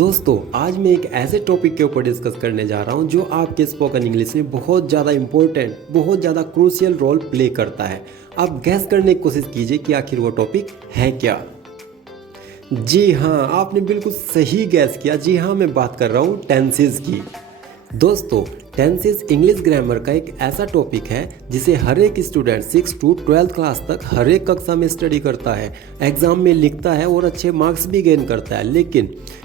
दोस्तों आज मैं एक ऐसे टॉपिक के ऊपर डिस्कस करने जा रहा हूं जो आपके स्पोकन इंग्लिश में बहुत ज़्यादा इम्पोर्टेंट, बहुत ज़्यादा क्रूशियल रोल प्ले करता है। आप गैस करने की कोशिश कीजिए कि आखिर वो टॉपिक है क्या। जी हाँ, आपने बिल्कुल सही गैस किया। जी हाँ, मैं बात कर रहा हूँ टेंसेस की। दोस्तों टेंसेस इंग्लिश ग्रामर का एक ऐसा टॉपिक है जिसे हर एक स्टूडेंट 6 to 12 क्लास तक हर एक कक्षा में स्टडी करता है, एग्जाम में लिखता है और अच्छे मार्क्स भी गेन करता है।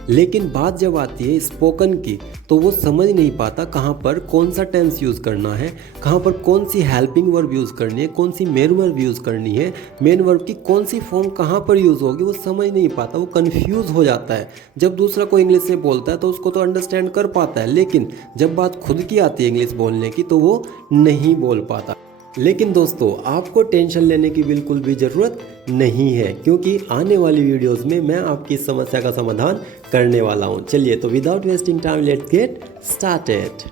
लेकिन बात जब आती है स्पोकन की तो वो समझ नहीं पाता कहाँ पर कौन सा टेंस यूज़ करना है, कहाँ पर कौन सी हेल्पिंग वर्ब यूज़ करनी है, कौन सी मेन वर्ब यूज़ करनी है, मेन वर्ब की कौन सी फॉर्म कहाँ पर यूज़ होगी, वो समझ नहीं पाता, वो कंफ्यूज हो जाता है। जब दूसरा कोई इंग्लिश में बोलता है तो उसको तो अंडरस्टैंड कर पाता है, लेकिन जब बात खुद की आती है इंग्लिश बोलने की तो वो नहीं बोल पाता। लेकिन दोस्तों आपको टेंशन लेने की बिल्कुल भी ज़रूरत नहीं है, क्योंकि आने वाली वीडियोस में मैं आपकी समस्या का समाधान करने वाला हूं। चलिए तो without wasting time let's get started.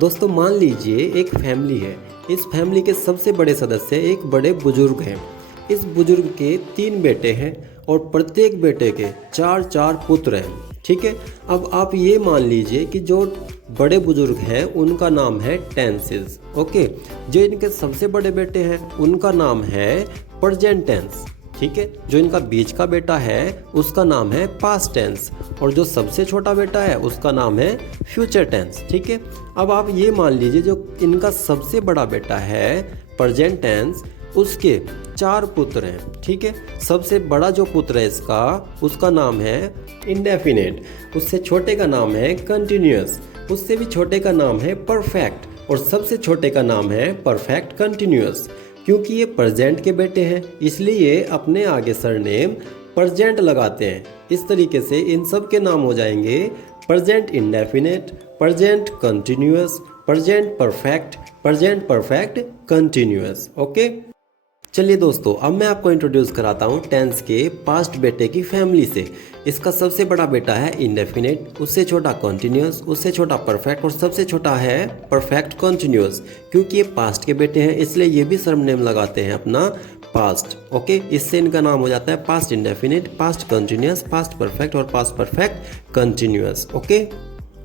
दोस्तों मान लीजिए एक फैमिली है। इस फैमिली के सबसे बड़े सदस्य एक बड़े बुजुर्ग हैं। इस बुजुर्ग के 3 बेटे हैं और प्रत्येक बेटे के 4 पुत्र हैं। ठीक है, अब आप ये मान लीजिए कि जो बड़े बुजुर्ग हैं उनका नाम है टेंसेस। ओके, जो इनके सबसे बड़े बेटे हैं उनका नाम है प्रेजेंट टेंस। ठीक है, जो इनका बीच का बेटा है उसका नाम है पास्ट टेंस और जो सबसे छोटा बेटा है उसका नाम है फ्यूचर टेंस। ठीक है, अब आप ये मान लीजिए जो इनका सबसे बड़ा बेटा है प्रेजेंट टेंस, उसके 4 पुत्र हैं। ठीक है, सबसे बड़ा जो पुत्र है उसका नाम है इंडेफिनेट, उससे छोटे का नाम है कंटिन्यूअस, उससे भी छोटे का नाम है परफेक्ट और सबसे छोटे का नाम है परफेक्ट कंटिन्यूअस। क्योंकि ये प्रेजेंट के बेटे हैं इसलिए ये अपने आगे सरनेम प्रेजेंट लगाते हैं। इस तरीके से इन सब के नाम हो जाएंगे present indefinite, present continuous, present perfect, present perfect continuous. Okay, चलिए दोस्तों अब मैं आपको इंट्रोड्यूस कराता हूँ टेंस के पास्ट बेटे की फैमिली से। इसका सबसे बड़ा बेटा है इंडेफिनेट, उससे छोटा कंटिन्यूअस, उससे छोटा परफेक्ट और सबसे छोटा है परफेक्ट कंटिन्यूअस। क्योंकि ये पास्ट के बेटे हैं इसलिए ये भी सरनेम लगाते हैं अपना पास्ट। ओके, इससे इनका नाम हो जाता है past indefinite, past continuous, past perfect और पास्ट परफेक्ट कंटिन्यूअस। ओके,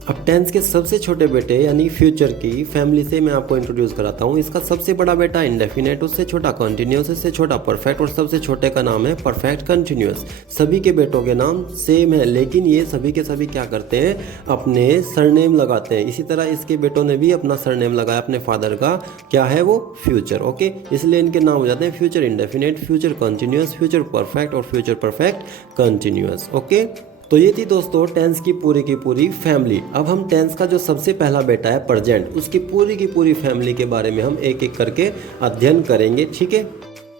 अब टेंस के सबसे छोटे बेटे यानी फ्यूचर की फैमिली से मैं आपको इंट्रोड्यूस कराता हूँ। इसका सबसे बड़ा बेटा इंडेफिनेट, उससे छोटा कंटिन्यूअस, इससे छोटा परफेक्ट और सबसे छोटे का नाम है परफेक्ट कंटिन्यूअस। सभी के बेटों के नाम सेम है लेकिन ये सभी के सभी क्या करते हैं, अपने सरनेम लगाते हैं। इसी तरह इसके बेटों ने भी अपना सरनेम लगाया अपने फादर का, क्या है वो फ्यूचर। ओके, इसलिए इनके नाम हो जाते हैं future indefinite, future continuous, future perfect और फ्यूचर परफेक्ट कंटिन्यूअस। ओके, तो ये थी दोस्तों टेंस की पूरी फैमिली। अब हम टेंस का जो सबसे पहला बेटा है प्रेजेंट, उसकी पूरी फैमिली के बारे में हम एक एक करके अध्ययन करेंगे। ठीक है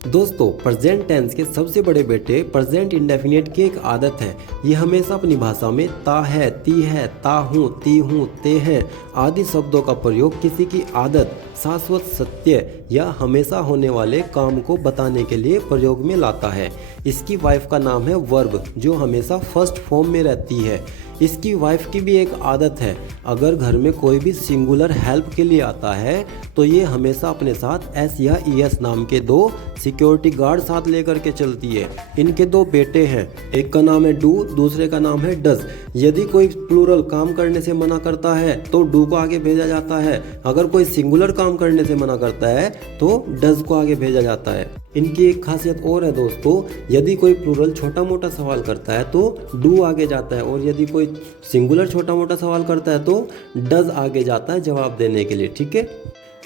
दोस्तों, प्रेजेंट टेंस के सबसे बड़े बेटे प्रेजेंट इंडेफिनेट की एक आदत है। ये हमेशा अपनी भाषा में ता है, ती है, ता हूँ, ती हूँ, ते हैं आदि शब्दों का प्रयोग किसी की आदत, शाश्वत सत्य या हमेशा होने वाले काम को बताने के लिए प्रयोग में लाता है। इसकी वाइफ का नाम है वर्ब जो हमेशा फर्स्ट फॉर्म में रहती है। इसकी वाइफ की भी एक आदत है, अगर घर में कोई भी सिंगुलर हेल्प के लिए आता है तो ये हमेशा अपने साथ एस या ईएस नाम के 2 सिक्योरिटी गार्ड साथ लेकर के चलती है। इनके 2 बेटे हैं, एक का नाम है डू, दूसरे का नाम है डज। यदि कोई प्लूरल काम करने से मना करता है तो डू को आगे भेजा जाता है, अगर कोई सिंगुलर काम करने से मना करता है तो डज को आगे भेजा जाता है। इनकी एक खासियत और है दोस्तों, यदि कोई प्लूरल छोटा मोटा सवाल करता है तो डू आगे जाता है और यदि कोई सिंगुलर छोटा मोटा सवाल करता है तो डज आगे जाता है जवाब देने के लिए। ठीक है,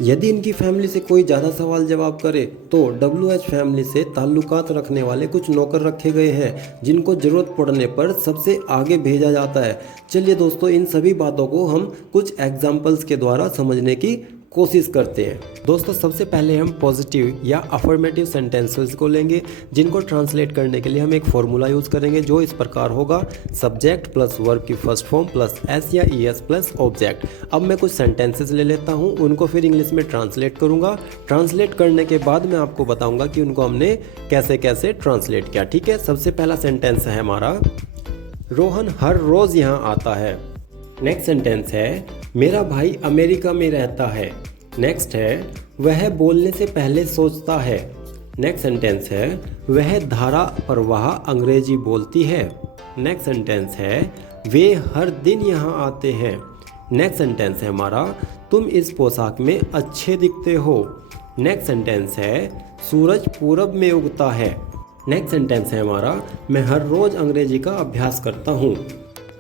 यदि इनकी फैमिली से कोई ज़्यादा सवाल जवाब करे तो WH फैमिली से ताल्लुकात रखने वाले कुछ नौकर रखे गए हैं जिनको ज़रूरत पड़ने पर सबसे आगे भेजा जाता है। चलिए दोस्तों इन सभी बातों को हम कुछ एग्जाम्पल्स के द्वारा समझने की कोशिश करते हैं। दोस्तों सबसे पहले हम पॉजिटिव या अफर्मेटिव सेंटेंसेस को लेंगे जिनको ट्रांसलेट करने के लिए हम एक फॉर्मूला यूज़ करेंगे जो इस प्रकार होगा, सब्जेक्ट प्लस वर्ब की फर्स्ट फॉर्म प्लस एस या ईएस प्लस ऑब्जेक्ट। अब मैं कुछ सेंटेंसेस ले लेता हूं, उनको फिर इंग्लिश में ट्रांसलेट करूंगा। ट्रांसलेट करने के बाद मैं आपको बताऊंगा कि उनको हमने कैसे कैसे ट्रांसलेट किया। ठीक है, सबसे पहला सेंटेंस है हमारा, रोहन हर रोज़ यहाँ आता है। नेक्स्ट सेंटेंस है, मेरा भाई अमेरिका में रहता है। नेक्स्ट है, वह बोलने से पहले सोचता है। नेक्स्ट सेंटेंस है वह धारा प्रवाह अंग्रेजी बोलती है। नेक्स्ट सेंटेंस है वे हर दिन यहाँ आते हैं। नेक्स्ट सेंटेंस है हमारा तुम इस पोशाक में अच्छे दिखते हो। नेक्स्ट सेंटेंस है सूरज पूरब में उगता है। नेक्स्ट सेंटेंस है हमारा मैं हर रोज़ अंग्रेजी का अभ्यास करता हूँ।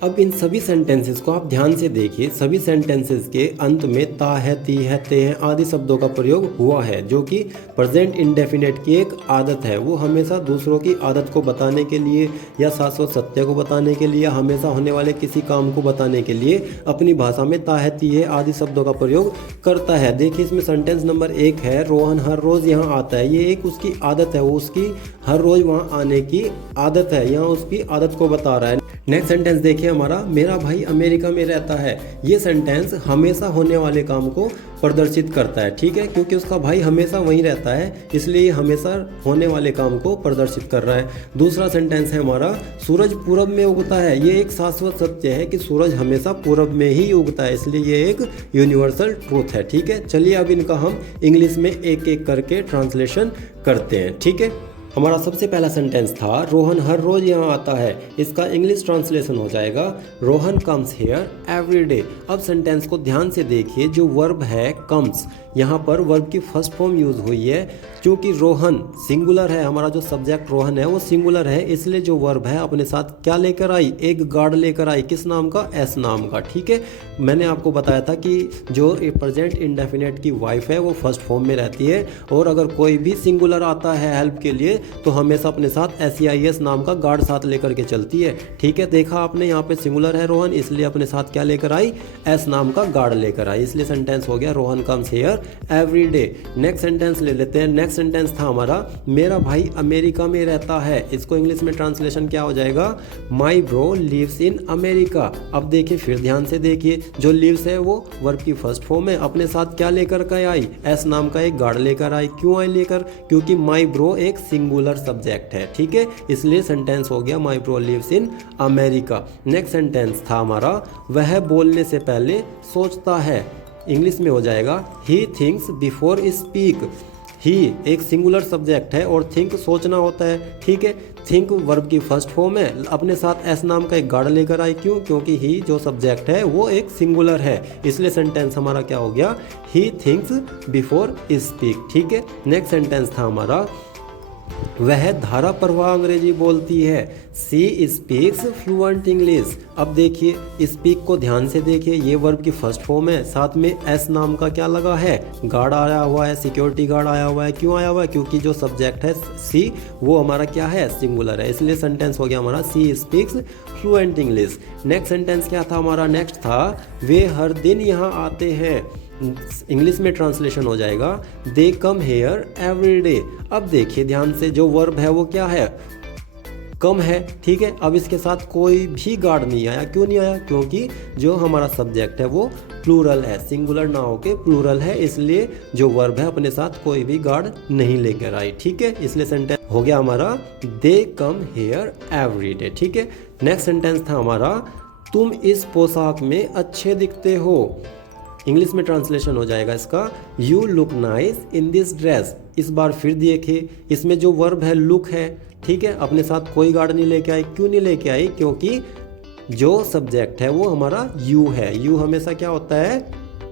अब इन सभी सेंटेंसेस को आप ध्यान से देखिए। सभी सेंटेंसेस के अंत में ता है, ती है, ते है आदि शब्दों का प्रयोग हुआ है, जो कि प्रेजेंट इंडेफिनिट की एक आदत है। वो हमेशा दूसरों की आदत को बताने के लिए या शाश्वत सत्य को बताने के लिए, हमेशा होने वाले किसी काम को बताने के लिए अपनी भाषा में ता है, ती है आदि शब्दों का प्रयोग करता है। देखिए इसमें सेंटेंस नंबर 1 है रोहन हर रोज़ यहाँ आता है। ये एक उसकी आदत है, वो उसकी हर रोज़ वहाँ आने की आदत है, यहाँ उसकी आदत को बता रहा है। नेक्स्ट सेंटेंस देखिए हमारा मेरा भाई अमेरिका में रहता है। ये सेंटेंस हमेशा होने वाले काम को प्रदर्शित करता है, ठीक है, क्योंकि उसका भाई हमेशा वहीं रहता है, इसलिए हमेशा होने वाले काम को प्रदर्शित कर रहा है। दूसरा सेंटेंस है हमारा सूरज पूरब में उगता है। ये एक शाश्वत सत्य है कि सूरज हमेशा पूरब में ही उगता है, इसलिए ये एक यूनिवर्सल ट्रूथ है, ठीक है। चलिए अब इनका हम इंग्लिश में एक एक करके ट्रांसलेशन करते हैं, ठीक है। हमारा सबसे पहला सेंटेंस था रोहन हर रोज़ यहाँ आता है। इसका इंग्लिश ट्रांसलेशन हो जाएगा Rohan comes here every day. अब सेंटेंस को ध्यान से देखिए, जो वर्ब है कम्स, यहाँ पर वर्ब की फर्स्ट फॉर्म यूज़ हुई है। क्योंकि रोहन सिंगुलर है, हमारा जो सब्जेक्ट रोहन है वो सिंगुलर है, इसलिए जो वर्ब है अपने साथ क्या लेकर आई, एक गार्ड लेकर आई। किस नाम का, एस नाम का, ठीक है। मैंने आपको बताया था कि जो प्रेजेंट इंडेफिनिट की वाइफ है वो फर्स्ट फॉर्म में रहती है, और अगर कोई भी सिंगुलर आता है हेल्प के लिए तो हमेशा अपने साथ SEIS नाम का गार्ड साथ लेकर के चलती है, ठीक है। देखा आपने, यहाँ पे सिंगुलर है रोहन, इसलिए अपने साथ क्या लेकर आई, एस नाम का गार्ड लेकर आई, इसलिए सेंटेंस हो गया Rohan comes here every day. Next sentence ले लेते हैं। नेक्स्ट सेंटेंस था हमारा मेरा भाई अमेरिका में रहता है। इसको इंग्लिश में ट्रांसलेशन क्या हो जाएगा, my bro lives in America. अब देखिए फिर ध्यान से देखिए, जो लिव्स है वो वर्ब की फर्स्ट फॉर्म है, अपने साथ क्या लेकर के आई, एस नाम का एक गार्ड लेकर आई। क्यों आई लेकर, क्योंकि माई ब्रो एक सिंगुलर सब्जेक्ट है, ठीक है, इसलिए सेंटेंस हो गया my bro lives in America. Next sentence था हमारा वह बोलने से पहले सोचता है। इंग्लिश में हो जाएगा ही थिंक्स बिफोर स्पीक। ही एक सिंगुलर सब्जेक्ट है और थिंक सोचना होता है, ठीक है। थिंक वर्ब की फर्स्ट फॉर्म है, अपने साथ एस नाम का एक गार्ड लेकर आई। क्यों, क्योंकि ही जो सब्जेक्ट है वो एक सिंगुलर है, इसलिए सेंटेंस हमारा क्या हो गया, ही थिंक्स बिफोर स्पीक, ठीक है। नेक्स्ट सेंटेंस था हमारा वह धारा प्रवाह अंग्रेजी बोलती है। सी स्पीक्स फ्लुएंट इंग्लिश। अब देखिए स्पीक को ध्यान से देखिए, ये वर्ब की फर्स्ट फॉर्म है, साथ में एस नाम का क्या लगा है, गार्ड आया हुआ है, सिक्योरिटी गार्ड आया हुआ है। क्यों आया हुआ है, क्योंकि जो सब्जेक्ट है सी वो हमारा क्या है, सिंगुलर है, इसलिए सेंटेंस हो गया हमारा she speaks fluent English. Next sentence क्या था हमारा, नेक्स्ट था वे हर दिन यहाँ आते हैं। इंग्लिश में ट्रांसलेशन हो जाएगा दे कम हेयर एवरी डे। अब देखिए ध्यान से, जो वर्ब है वो क्या है, कम है, ठीक है। अब इसके साथ कोई भी गार्ड नहीं आया। क्यों नहीं आया, क्योंकि जो हमारा सब्जेक्ट है वो प्लूरल है, सिंगुलर ना होके प्लूरल है, इसलिए जो वर्ब है अपने साथ कोई भी गार्ड नहीं लेकर आई, ठीक है। इसलिए सेंटेंस हो गया हमारा दे कम हेयर एवरी डे, ठीक है। नेक्स्ट सेंटेंस था हमारा तुम इस पोशाक में अच्छे दिखते हो। इंग्लिश में ट्रांसलेशन हो जाएगा इसका you look nice in this dress. इस बार फिर देखिए, इसमें जो वर्ब है लुक है, ठीक है, अपने साथ कोई गार्ड नहीं लेके आई। क्यों नहीं लेके आई, क्योंकि जो सब्जेक्ट है वो हमारा यू है। यू हमेशा क्या होता है,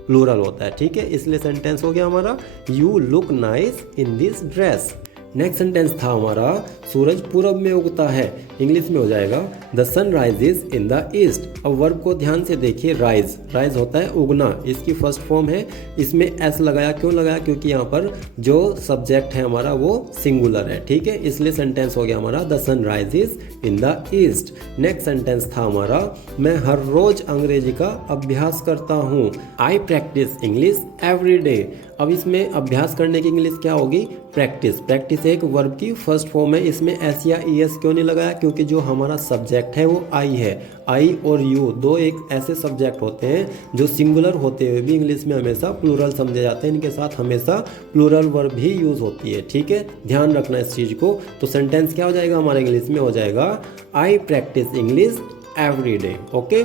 प्लूरल होता है, ठीक है, इसलिए सेंटेंस हो गया हमारा you look nice in this dress. Next sentence था हमारा सूरज पूरब में उगता है। इंग्लिश में हो जाएगा the sun rises in the east. अब वर्ब को ध्यान से देखिए, राइज, राइज होता है उगना, इसकी फर्स्ट फॉर्म है, इसमें एस लगाया। क्यों लगाया, क्योंकि यहाँ पर जो सब्जेक्ट है हमारा वो सिंगुलर है, ठीक है, इसलिए सेंटेंस हो गया हमारा the sun rises in the east. Next sentence था हमारा मैं हर रोज अंग्रेजी का अभ्यास करता हूँ। आई प्रैक्टिस इंग्लिश एवरी डे। अब इसमें अभ्यास करने की इंग्लिश क्या होगी, प्रैक्टिस। प्रैक्टिस एक वर्ब की फर्स्ट फॉर्म है, इसमें एस या ई एस क्यों नहीं लगाया, क्योंकि जो हमारा सब्जेक्ट है वो आई है। आई और यू दो एक ऐसे सब्जेक्ट होते हैं जो सिंगुलर होते हुए भी इंग्लिश में हमेशा प्लूरल समझे जाते हैं, इनके साथ हमेशा प्लूरल वर्ब भी यूज़ होती है, ठीक है, ध्यान रखना इस चीज़ को। तो सेंटेंस क्या हो जाएगा हमारे इंग्लिश में, हो जाएगा I practice English every day, okay.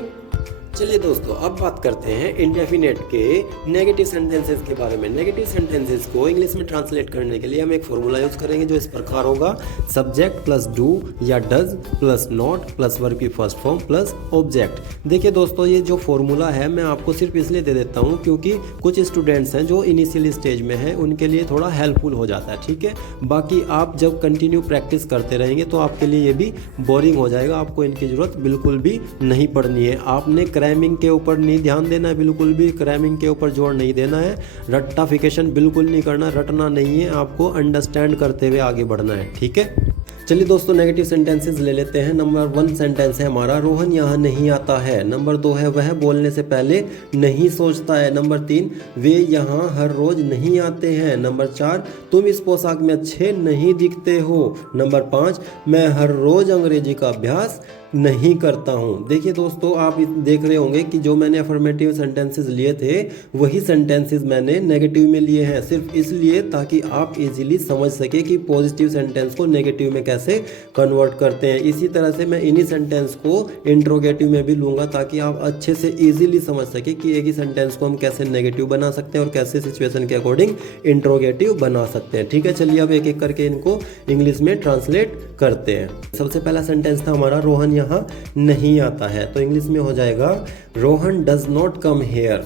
चलिए दोस्तों, अब बात करते हैं इंडेफिनेट के नेगेटिव सेंटेंसेस के बारे में। नेगेटिव सेंटेंसेस को इंग्लिश में ट्रांसलेट करने के लिए हम एक फॉर्मूला यूज करेंगे जो इस प्रकार होगा, सब्जेक्ट प्लस डू या does plus not plus verb की फर्स्ट फॉर्म प्लस ऑब्जेक्ट। देखिए दोस्तों, ये जो फॉर्मूला है मैं आपको सिर्फ इसलिए दे देता हूँ क्योंकि कुछ स्टूडेंट्स हैं जो इनिशियल स्टेज में हैं, उनके लिए थोड़ा हेल्पफुल हो जाता है, ठीक है। बाकी आप जब कंटिन्यू प्रैक्टिस करते रहेंगे तो आपके लिए ये भी बोरिंग हो जाएगा, आपको इनकी ज़रूरत बिल्कुल भी नहीं पड़नी है। आपने क्रैमिंग के ऊपर नहीं ध्यान देना है, बिल्कुल भी क्रैमिंग के ऊपर जोर नहीं देना है, रट्टाफिकेशन बिल्कुल नहीं करना, रटना नहीं है, आपको अंडरस्टैंड करते हुए आगे बढ़ना है, ठीक है। चलिए दोस्तों, नेगेटिव सेंटेंसेस ले लेते हैं। नंबर 1 सेंटेंस है हमारा, रोहन यहाँ नहीं आता है। नंबर 2 है, वह बोलने से पहले नहीं सोचता है। नंबर 3, वे यहाँ हर रोज नहीं आते हैं। नंबर 4, तुम इस पोशाक में अच्छे नहीं दिखते हो। नंबर 5, मैं हर रोज अंग्रेजी का अभ्यास नहीं करता हूँ। देखिए दोस्तों, आप देख रहे होंगे कि जो मैंने अफर्मेटिव सेंटेंसेस लिए थे वही सेंटेंसेस मैंने नेगेटिव में लिए हैं, सिर्फ इसलिए ताकि आप इजीली समझ सके कि पॉजिटिव सेंटेंस को नेगेटिव में कैसे कन्वर्ट करते हैं। इसी तरह से मैं इन्हीं सेंटेंस को इंट्रोगेटिव में भी लूँगा ताकि आप अच्छे से ईजिली समझ सके कि एक ही सेंटेंस को हम कैसे नेगेटिव बना सकते हैं और कैसे सिचुएशन के अकॉर्डिंग इंट्रोगेटिव बना सकते हैं, ठीक है। चलिए अब एक एक करके इनको इंग्लिश में ट्रांसलेट करते हैं। सबसे पहला सेंटेंस था हमारा, रोहन यहाँ नहीं आता है, तो इंग्लिश में हो जाएगा Rohan does not come hair.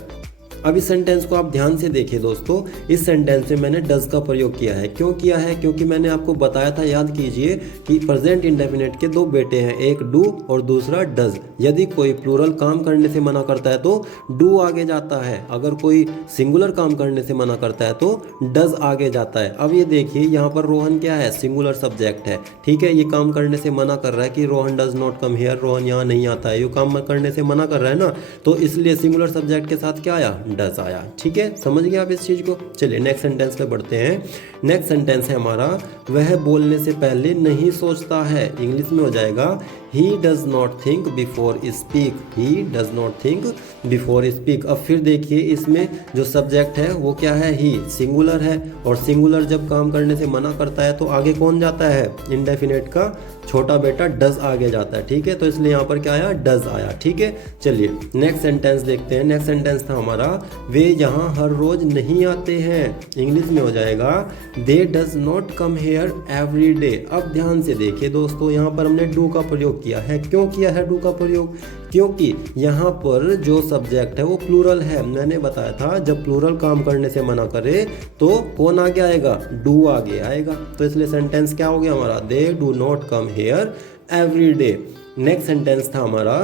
अब इस सेंटेंस को आप ध्यान से देखिए दोस्तों, इस सेंटेंस में मैंने डज का प्रयोग किया है। क्यों किया है? क्योंकि मैंने आपको बताया था, याद कीजिए, कि प्रेजेंट इंडेफिनिट के 2 बेटे हैं, एक डू और दूसरा डज। यदि कोई प्लूरल काम करने से मना करता है तो डू आगे जाता है, अगर कोई सिंगुलर काम करने से मना करता है तो डज आगे जाता है। अब ये देखिए, यहाँ पर रोहन क्या है? सिंगुलर सब्जेक्ट है, ठीक है। ये काम करने से मना कर रहा है कि Rohan does not come here, Rohan यहाँ नहीं आता है, ये काम करने से मना कर रहा है ना, तो इसलिए सिंगुलर सब्जेक्ट के साथ क्या आया? डज आया, ठीक है। समझ गए आप इस चीज को? चलिए नेक्स्ट सेंटेंस पे बढ़ते हैं। नेक्स्ट सेंटेंस है हमारा, वह बोलने से पहले नहीं सोचता है। इंग्लिश में हो जाएगा, he does not think before speak, he does not think before speak। अब फिर देखिए, इसमें जो सब्जेक्ट है वो क्या है? ही, सिंगुलर है, और सिंगुलर जब काम करने से मना करता है तो आगे कौन जाता है? इंडेफिनेट का छोटा बेटा डज आगे जाता है, ठीक है। तो इसलिए यहाँ पर क्या आया? डज आया, ठीक है। चलिए नेक्स्ट सेंटेंस देखते हैं। नेक्स्ट सेंटेंस था हमारा, वे यहाँ हर रोज नहीं आते हैं। इंग्लिश में हो जाएगा, दे does not come hair every day. अब ध्यान से देखिए दोस्तों, यहाँ पर हमने डू का प्रयोग किया है। क्यों किया है डू का प्रयोग? क्योंकि यहाँ पर जो सब्जेक्ट है वो प्लूरल है। मैंने बताया था, जब प्लूरल काम करने से मना करे तो कौन आगे आएगा? डू आगे आएगा। तो इसलिए सेंटेंस क्या हो गया हमारा? They do not come hair every day. Next sentence था हमारा,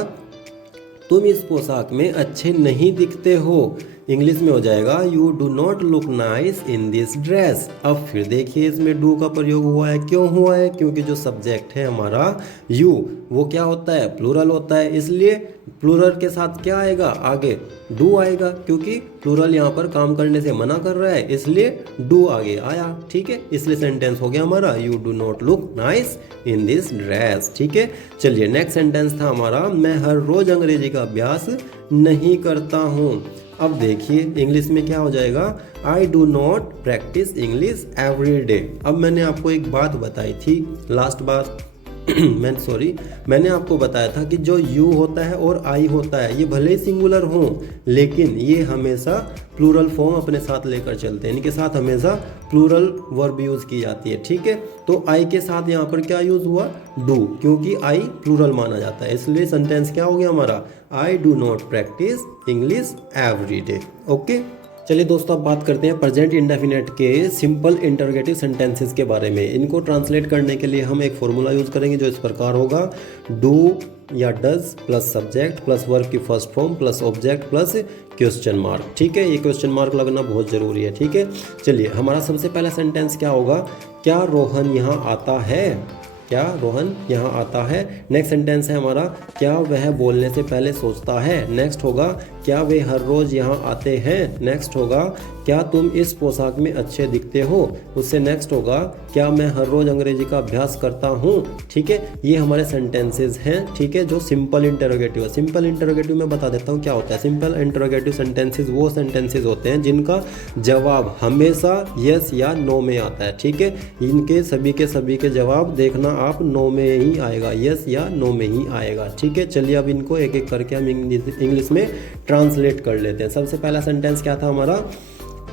तुम इस पोशाक में अच्छे नहीं दिखते हो। इंग्लिश में हो जाएगा, you do not look nice in this dress. अब फिर देखिए, इसमें डू का प्रयोग हुआ है। क्यों हुआ है? क्योंकि जो सब्जेक्ट है हमारा यू, वो क्या होता है? प्लूरल होता है, इसलिए प्लूरल के साथ क्या आएगा? आगे डू आएगा, क्योंकि प्लूरल यहाँ पर काम करने से मना कर रहा है, इसलिए डू आगे आया, ठीक है। इसलिए सेंटेंस हो गया हमारा, you do not look nice in this dress, ठीक है। चलिए नेक्स्ट सेंटेंस था हमारा, मैं हर रोज अंग्रेजी का अभ्यास नहीं करता हूँ। अब देखिए इंग्लिश में क्या हो जाएगा? I do not practice English every day. अब मैंने आपको एक बात बताई थी लास्ट बार मैंने आपको बताया था कि जो यू होता है और आई होता है, ये भले ही सिंगुलर हों लेकिन ये हमेशा प्लूरल फॉर्म अपने साथ लेकर चलते हैं। इनके साथ हमेशा प्लूरल वर्ब यूज़ की जाती है, ठीक है। तो आई के साथ यहाँ पर क्या यूज़ हुआ? डू, क्योंकि आई प्लूरल माना जाता है, इसलिए सेंटेंस क्या हो गया हमारा? I do not practice English every day. Okay, चलिए दोस्तों, अब बात करते हैं प्रेजेंट इंडेफिनेट के सिंपल इंटरोगेटिव सेंटेंसेस के बारे में। इनको ट्रांसलेट करने के लिए हम एक फॉर्मूला यूज़ करेंगे जो इस प्रकार होगा, डू या does plus subject plus verb की first form plus object plus question mark, ठीक है। ये क्वेश्चन मार्क लगना बहुत ज़रूरी है, ठीक है। चलिए हमारा सबसे पहला सेंटेंस क्या होगा? क्या रोहन यहाँ आता है? क्या रोहन यहाँ आता है? नेक्स्ट सेंटेंस है हमारा, क्या वह बोलने से पहले सोचता है? नेक्स्ट होगा, क्या वे हर रोज़ यहाँ आते हैं? नेक्स्ट होगा, क्या तुम इस पोशाक में अच्छे दिखते हो। उससे नेक्स्ट होगा क्या मैं हर रोज़ अंग्रेजी का अभ्यास करता हूँ। ठीक है, ये हमारे सेंटेंसेस हैं। ठीक है, जो सिंपल इंटरोगेटिव है। सिंपल इंटरोगेटिव में बता देता हूँ क्या होता है। सिंपल इंटरोगेटिव सेंटेंसेस वो सेंटेंसेस होते हैं जिनका जवाब हमेशा यस या नो में आता है। ठीक है, इनके सभी के जवाब देखना आप नो में ही आएगा, यस या नो में ही आएगा। ठीक है, चलिए अब इनको एक एक करके हम इंग्लिश में ट्रांसलेट कर लेते हैं। सबसे पहला सेंटेंस क्या था हमारा,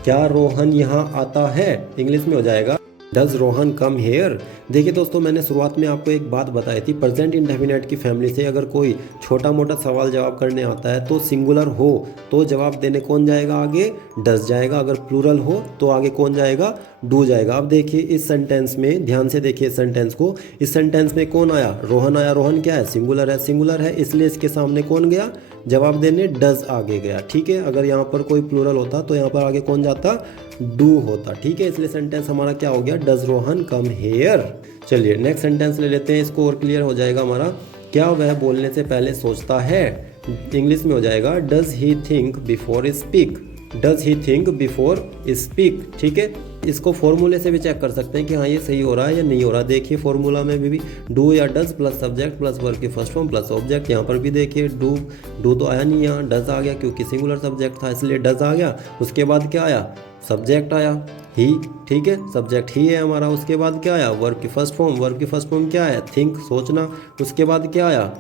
क्या रोहन यहाँ आता है। इंग्लिश में हो जाएगा डज रोहन कम हेयर। देखिए दोस्तों, मैंने शुरुआत में आपको एक बात बताई थी, प्रेजेंट इंडेफिनिट की फैमिली से अगर कोई छोटा मोटा सवाल जवाब करने आता है तो सिंगुलर हो तो जवाब देने कौन जाएगा आगे, डज जाएगा। अगर प्लूरल हो तो आगे कौन जाएगा, डू जाएगा। अब देखिए इस सेंटेंस में ध्यान से देखिए इस सेंटेंस को। इस सेंटेंस में कौन आया, रोहन आया। रोहन क्या है, सिंगुलर है, इसलिए इसके सामने कौन गया, जवाब देने डज आगे गया। ठीक है, अगर यहाँ पर कोई प्लूरल होता तो यहाँ पर आगे कौन जाता, डू होता। ठीक है, इसलिए सेंटेंस हमारा क्या हो गया, डज रोहन कम हेयर। चलिए नेक्स्ट सेंटेंस ले लेते हैं, इसको और क्लियर हो जाएगा हमारा। क्या वह बोलने से पहले सोचता है। इंग्लिश में हो जाएगा does he think before speak. Does he think before speak. ठीक है, इसको फॉर्मूले से भी चेक कर सकते हैं कि हाँ ये सही हो रहा है या नहीं हो रहा। देखिए फॉर्मूला में भी डू या does plus subject plus verb की फर्स्ट फॉर्म प्लस ऑब्जेक्ट। यहाँ पर भी देखिए डू तो आया नहीं, यहाँ डज आ गया क्योंकि सिंगुलर सब्जेक्ट था इसलिए डज आ गया। उसके बाद क्या आया, सब्जेक्ट आया ही। ठीक है, सब्जेक्ट ही है हमारा। उसके बाद क्या आया, वर्ब की फर्स्ट फॉर्म क्या है, थिंक सोचना। उसके बाद क्या आया,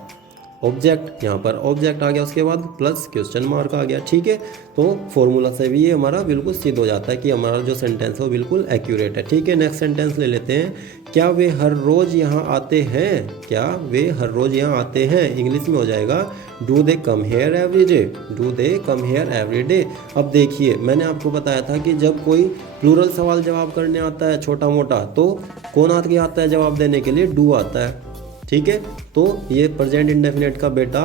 ऑब्जेक्ट, यहाँ पर ऑब्जेक्ट आ गया। उसके बाद प्लस क्वेश्चन मार्क आ गया। ठीक है, तो फॉर्मूला से भी ये हमारा बिल्कुल सिद्ध हो जाता है कि हमारा जो सेंटेंस है वो बिल्कुल एक्यूरेट है। ठीक है, नेक्स्ट सेंटेंस ले लेते हैं। क्या वे हर रोज़ यहाँ आते हैं। क्या वे हर रोज़ यहाँ आते हैं। इंग्लिश में हो जाएगा do they come here every day. Do they come here every day. अब देखिए मैंने आपको बताया था कि जब कोई प्लूरल सवाल जवाब करने आता है छोटा मोटा तो कौन आता है जवाब देने के लिए, डू आता है। ठीक है, तो ये प्रेजेंट इंडेफिनिट का बेटा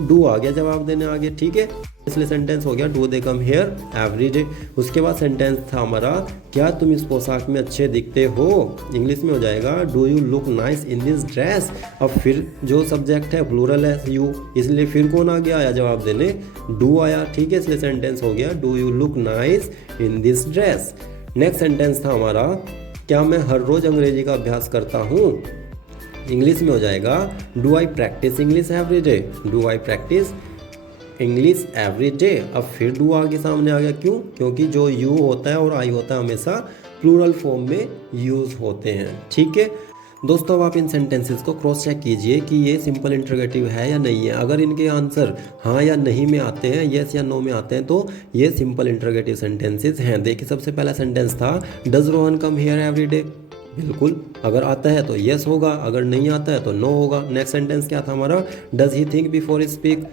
डू आ गया जवाब देने आगे। ठीक है, इसलिए सेंटेंस हो गया do they come here every day. उसके बाद सेंटेंस था हमारा क्या तुम इस पोशाक में अच्छे दिखते हो। इंग्लिश में हो जाएगा do you look nice in this dress. अब फिर जो सब्जेक्ट है प्लूरल है यू, इसलिए फिर कौन आ गया आया जवाब देने, डू आया। ठीक है, इसलिए सेंटेंस हो गया do you look nice in this dress. Next sentence था हमारा क्या मैं हर रोज़ अंग्रेजी का अभ्यास करता हूँ। इंग्लिश में हो जाएगा do I practice English every day. Do I practice English every day. अब फिर डू आगे सामने आ गया, क्यों, क्योंकि जो यू होता है और आई होता है हमेशा प्लूरल फॉर्म में यूज़ होते हैं। ठीक है दोस्तों, अब आप इन सेंटेंसेस को क्रॉस चेक कीजिए कि ये सिंपल इंटरोगेटिव है या नहीं है। अगर इनके आंसर हाँ या नहीं में आते हैं, येस या नो में आते हैं, तो ये सिंपल इंटरोगेटिव सेंटेंसेस हैं। देखिए सबसे पहला सेंटेंस था does Rohan come here every day. बिल्कुल, अगर आता है तो यस होगा, अगर नहीं आता है तो नो होगा। नेक्स्ट सेंटेंस क्या था हमारा, does he think before speak.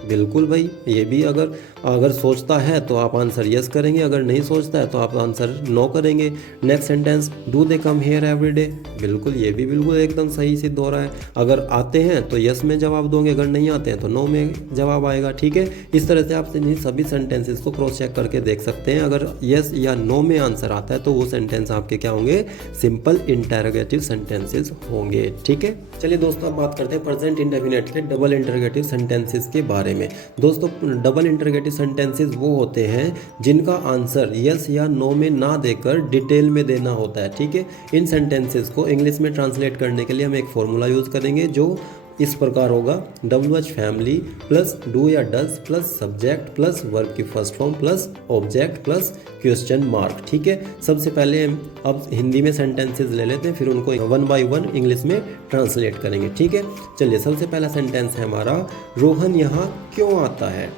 बिल्कुल भाई, ये भी अगर सोचता है तो आप आंसर यस करेंगे, अगर नहीं सोचता है तो आप आंसर नो करेंगे। Next sentence do they come here every day. बिल्कुल, ये भी बिल्कुल एकदम सही सिद्ध हो रहा है। अगर आते हैं तो यस में जवाब दोगे, अगर नहीं आते हैं तो नो में जवाब आएगा। ठीक है, इस तरह से आप सभी सेंटेंसेस को क्रॉस चेक करके देख सकते हैं। अगर यस या नो में आंसर आता है तो वो सेंटेंस आपके क्या होंगे, सिंपल इंटरोगेटिव सेंटेंसेस होंगे। ठीक है, चलिए दोस्तों अब बात करते हैं प्रेजेंट इंडेफिनिट के डबल इंटरोगेटिव सेंटेंसेस के बारे में। दोस्तों डबल इंटरोगेटिव सेंटेंसेस वो होते हैं जिनका आंसर यस या नो में ना देकर डिटेल में देना होता है। ठीक है, इन सेंटेंसेस को इंग्लिश में ट्रांसलेट करने के लिए हम एक फॉर्मूला यूज़ करेंगे जो इस प्रकार होगा WH फैमिली प्लस डू या does plus subject plus verb की first form plus object plus question mark. ठीक है, सबसे पहले हम अब हिंदी में सेंटेंसेस ले लेते हैं, फिर उनको 1 बाय 1 इंग्लिश में ट्रांसलेट करेंगे। ठीक है, चलिए सबसे पहला सेंटेंस है हमारा रोहन यहाँ क्यों आता है।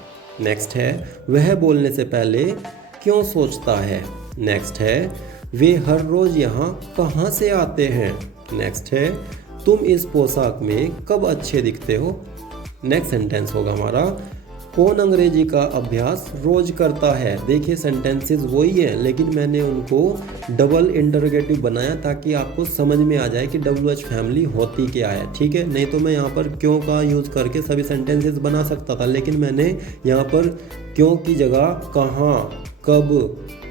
नेक्स्ट है वह बोलने से पहले क्यों सोचता है। नेक्स्ट है वे हर रोज़ यहाँ कहाँ से आते हैं। नेक्स्ट है तुम इस पोशाक में कब अच्छे दिखते हो। नेक्स्ट सेंटेंस होगा हमारा कौन अंग्रेजी का अभ्यास रोज करता है। देखिए सेंटेंसेस वही हैं लेकिन मैंने उनको डबल इंटरोगेटिव बनाया ताकि आपको समझ में आ जाए कि WH फैमिली होती क्या है। ठीक है, नहीं तो मैं यहाँ पर क्यों का यूज़ करके सभी सेंटेंसेस बना सकता था, लेकिन मैंने यहाँ पर क्यों की जगह कहाँ, कब,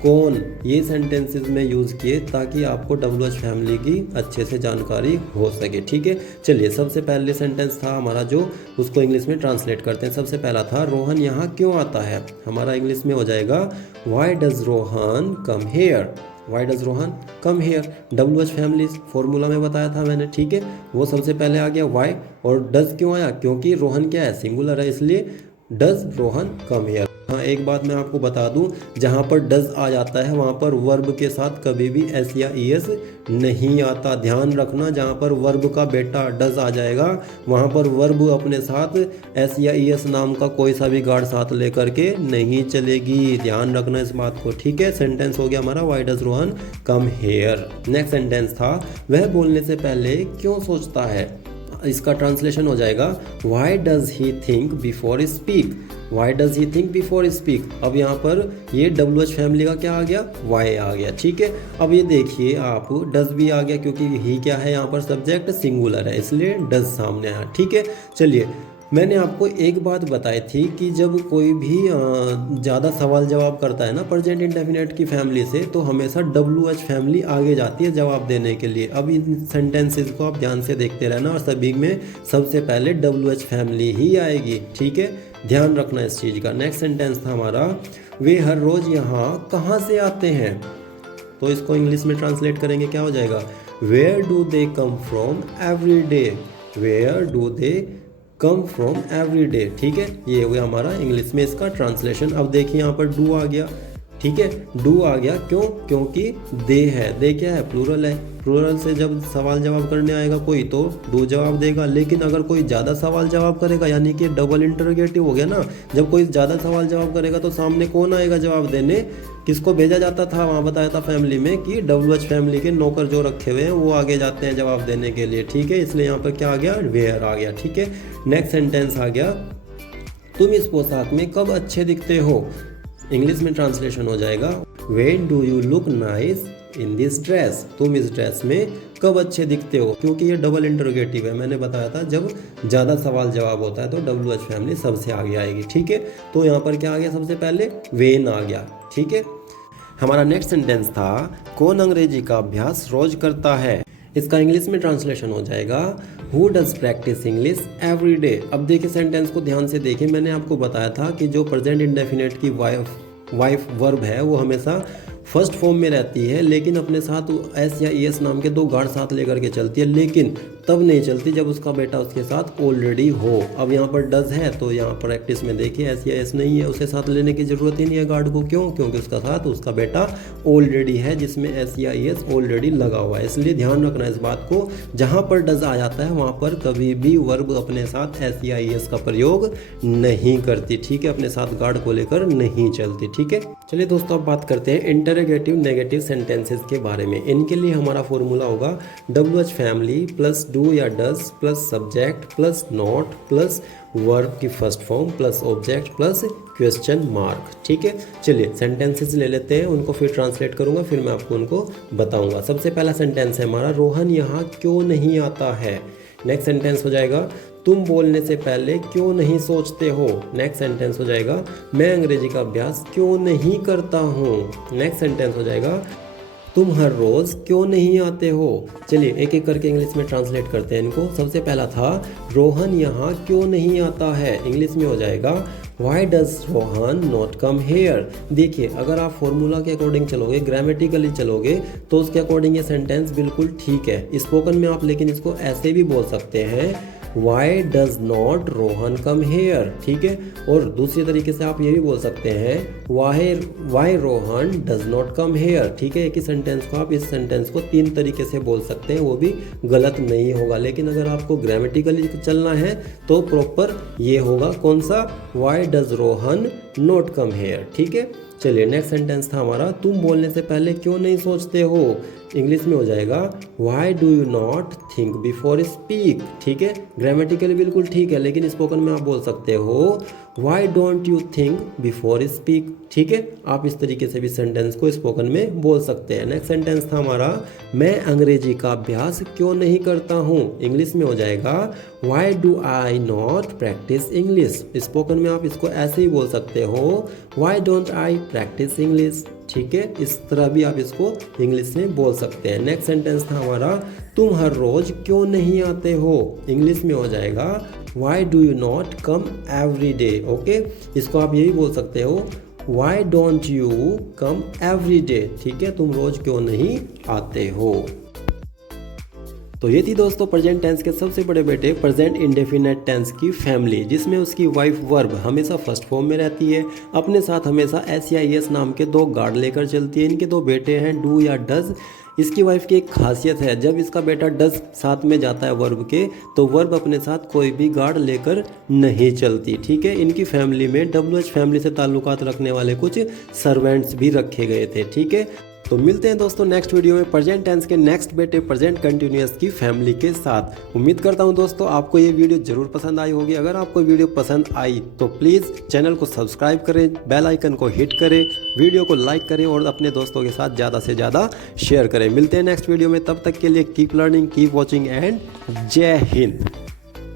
कौन, ये सेंटेंसेस में यूज़ किए ताकि आपको WH फैमिली की अच्छे से जानकारी हो सके। ठीक है, चलिए सबसे पहले सेंटेंस था हमारा जो, उसको इंग्लिश में ट्रांसलेट करते हैं। सबसे पहला था रोहन यहाँ क्यों आता है, हमारा इंग्लिश में हो जाएगा why does Rohan come here. Why does Rohan come here, WH family formula में बताया था मैंने। ठीक है, वो सबसे पहले आ गया वाई, और डज क्यों आया, क्योंकि रोहन क्या है, सिंगुलर है, इसलिए डज रोहन कम हेयर। हाँ, एक बात मैं आपको बता दूं, जहाँ पर डज आ जाता है वहाँ पर वर्ब के साथ कभी भी एस या ईएस नहीं आता। ध्यान रखना, जहाँ पर वर्ब का बेटा डज आ जाएगा वहाँ पर वर्ब अपने साथ एस या ईएस नाम का कोई सा भी गार्ड साथ लेकर के नहीं चलेगी। ध्यान रखना इस बात को। ठीक है, सेंटेंस हो गया हमारा why does Rohan come here. Next sentence था वह बोलने से पहले क्यों सोचता है। इसका ट्रांसलेशन हो जाएगा why does he think before speak. Why does he think before speak. अब यहाँ पर ये WH फैमिली का क्या आ गया, वाई आ गया। ठीक है, अब ये देखिए आप, डज भी आ गया क्योंकि ही क्या है यहाँ पर सब्जेक्ट सिंगुलर है, इसलिए डज सामने आया। ठीक है, चलिए मैंने आपको एक बात बताई थी कि जब कोई भी ज़्यादा सवाल जवाब करता है ना प्रेजेंट इंडेफिनिट की फैमिली से, तो हमेशा WH फैमिली आगे जाती है जवाब देने के लिए। अब इन सेंटेंसेस को आप ध्यान से देखते रहना, और सभी में सबसे पहले WH फैमिली ही आएगी। ठीक है, ध्यान रखना इस चीज़ का। नेक्स्ट सेंटेंस था हमारा वे हर रोज़ यहाँ कहाँ से आते हैं। तो इसको इंग्लिश में ट्रांसलेट करेंगे, क्या हो जाएगा, where do they come from every day. Where do they come from every day. ठीक है, ये हुआ हमारा इंग्लिश में इसका ट्रांसलेशन। अब देखिए यहाँ पर डू आ गया। ठीक है, डू आ गया क्यों, क्योंकि दे है। दे क्या है, प्लूरल है। प्लूरल से जब सवाल जवाब करने आएगा कोई तो डू जवाब देगा, लेकिन अगर कोई ज़्यादा सवाल जवाब करेगा, यानी कि डबल इंटरोगेटिव हो गया ना, जब कोई ज़्यादा सवाल जवाब करेगा तो सामने कौन आएगा जवाब देने, किसको भेजा जाता था, वहाँ बताया था फैमिली में कि WH फैमिली के नौकर जो रखे हुए हैं वो आगे जाते हैं जवाब देने के लिए। ठीक है, इसलिए यहाँ पर क्या आ गया, वेयर आ गया। ठीक है, नेक्स्ट सेंटेंस आ गया तुम इस पोशाक में कब अच्छे दिखते हो। इंग्लिश में ट्रांसलेशन हो जाएगा when do you look nice in this dress. तुम इस ड्रेस में कब अच्छे दिखते हो, क्योंकि ये डबल इंटरोगेटिव है। मैंने बताया था जब ज़्यादा सवाल जवाब होता है तो WH फैमिली सबसे आगे आएगी। ठीक है, तो यहाँ पर क्या आ गया, सबसे पहले वेन आ गया। ठीक है, हमारा नेक्स्ट सेंटेंस था कौन अंग्रेजी का अभ्यास रोज करता है। इसका इंग्लिश में ट्रांसलेशन हो जाएगा who does practice English every day. अब देखिए सेंटेंस को ध्यान से देखिए, मैंने आपको बताया था कि जो प्रेजेंट इंडेफिनिट की वाइफ वर्ब है वो हमेशा फर्स्ट फॉर्म में रहती है, लेकिन अपने साथ एस या ईएस नाम के दो गार्ड साथ लेकर के चलती है, लेकिन तब नहीं चलती जब उसका बेटा उसके साथ ऑलरेडी हो। अब यहाँ पर डज है तो यहाँ पर प्रैक्टिस में देखिए एस या एस नहीं है, उसे साथ लेने की जरूरत ही नहीं है गार्ड को। क्यों, क्योंकि उसका साथ उसका बेटा ऑलरेडी है जिसमें एस या ईएस ऑलरेडी लगा हुआ है। इसलिए ध्यान रखना इस बात को, जहाँ पर डज आ जाता है वहाँ पर कभी भी वर्ब अपने साथ एस या ईएस का प्रयोग नहीं करती। ठीक है, अपने साथ गार्ड को लेकर नहीं चलती। ठीक है, चलिए दोस्तों अब बात करते हैं इंटरोगेटिव नेगेटिव सेंटेंसेस के बारे में। इनके लिए हमारा फॉर्मूला होगा WH फैमिली प्लस डू या does plus subject plus not plus verb की first form plus object plus question mark. ठीक है, चलिए सेंटेंसेस ले लेते हैं, उनको फिर ट्रांसलेट करूंगा, फिर मैं आपको उनको बताऊंगा। सबसे पहला सेंटेंस है हमारा रोहन यहाँ क्यों नहीं आता है। नेक्स्ट सेंटेंस हो जाएगा तुम बोलने से पहले क्यों नहीं सोचते हो। नेक्स्ट सेंटेंस हो जाएगा मैं अंग्रेजी का अभ्यास क्यों नहीं करता हूँ। नेक्स्ट सेंटेंस हो जाएगा तुम हर रोज़ क्यों नहीं आते हो। चलिए एक एक करके इंग्लिश में ट्रांसलेट करते हैं इनको। सबसे पहला था रोहन यहाँ क्यों नहीं आता है। इंग्लिश में हो जाएगा why does Rohan not come hair. देखिए अगर आप फॉर्मूला के अकॉर्डिंग चलोगे, ग्रामेटिकली चलोगे, तो उसके अकॉर्डिंग ये सेंटेंस बिल्कुल ठीक है। स्पोकन में आप लेकिन इसको ऐसे भी बोल सकते हैं why does not Rohan come here. ठीक है, और दूसरी तरीके से आप ये भी बोल सकते हैं why Rohan does not come here. ठीक है, एक ही सेंटेंस को आप इस सेंटेंस को तीन तरीके से बोल सकते हैं, वो भी गलत नहीं होगा। लेकिन अगर आपको ग्रामेटिकली चलना है तो प्रॉपर ये होगा, कौन सा, why does Rohan not come here. ठीक है, चलिए नेक्स्ट सेंटेंस था हमारा तुम बोलने से पहले क्यों नहीं सोचते हो। इंग्लिश में हो जाएगा why do you not think before speak. ठीक है, ग्रामेटिकली बिल्कुल ठीक है, लेकिन स्पोकन में आप बोल सकते हो why don't you think before speak. ठीक है, आप इस तरीके से भी सेंटेंस को स्पोकन में बोल सकते हैं। नेक्स्ट सेंटेंस था हमारा मैं अंग्रेजी का अभ्यास क्यों नहीं करता हूँ। इंग्लिश में हो जाएगा why do I not practice English. Spoken में आप इसको ऐसे ही बोल सकते हो why don't I practice English. ठीक है, इस तरह भी आप इसको इंग्लिश में बोल सकते हैं। नेक्स्ट सेंटेंस था हमारा, तुम हर रोज क्यों नहीं आते हो। इंग्लिश में हो जाएगा why do you not come every day. Okay, इसको आप यही बोल सकते हो, why don't you come every day. ठीक है, तुम रोज क्यों नहीं आते हो। तो ये थी दोस्तों प्रेजेंट टेंस के सबसे बड़े बेटे प्रेजेंट इंडेफिनेट टेंस की फैमिली, जिसमें उसकी वाइफ वर्ब हमेशा फर्स्ट फॉर्म में रहती है, अपने साथ हमेशा SEIS नाम के 2 गार्ड लेकर चलती है। इनके 2 बेटे हैं, डू या डज। इसकी वाइफ की एक खासियत है, जब इसका बेटा डज साथ में जाता है वर्ब के, तो वर्ब अपने साथ कोई भी गार्ड लेकर नहीं चलती। ठीक है, इनकी फैमिली में WH फैमिली से ताल्लुकात रखने वाले कुछ सर्वेंट्स भी रखे गए थे। ठीक है, तो मिलते हैं दोस्तों नेक्स्ट वीडियो में प्रेजेंट टेंस के नेक्स्ट बेटे प्रेजेंट कंटिन्यूअस की फैमिली के साथ। उम्मीद करता हूं दोस्तों आपको ये वीडियो जरूर पसंद आई होगी। अगर आपको वीडियो पसंद आई तो प्लीज़ चैनल को सब्सक्राइब करें, बेल आइकन को हिट करें, वीडियो को लाइक करें और अपने दोस्तों के साथ ज़्यादा से ज़्यादा शेयर करें। मिलते हैं नेक्स्ट वीडियो में, तब तक के लिए keep learning, keep watching and जय हिंद।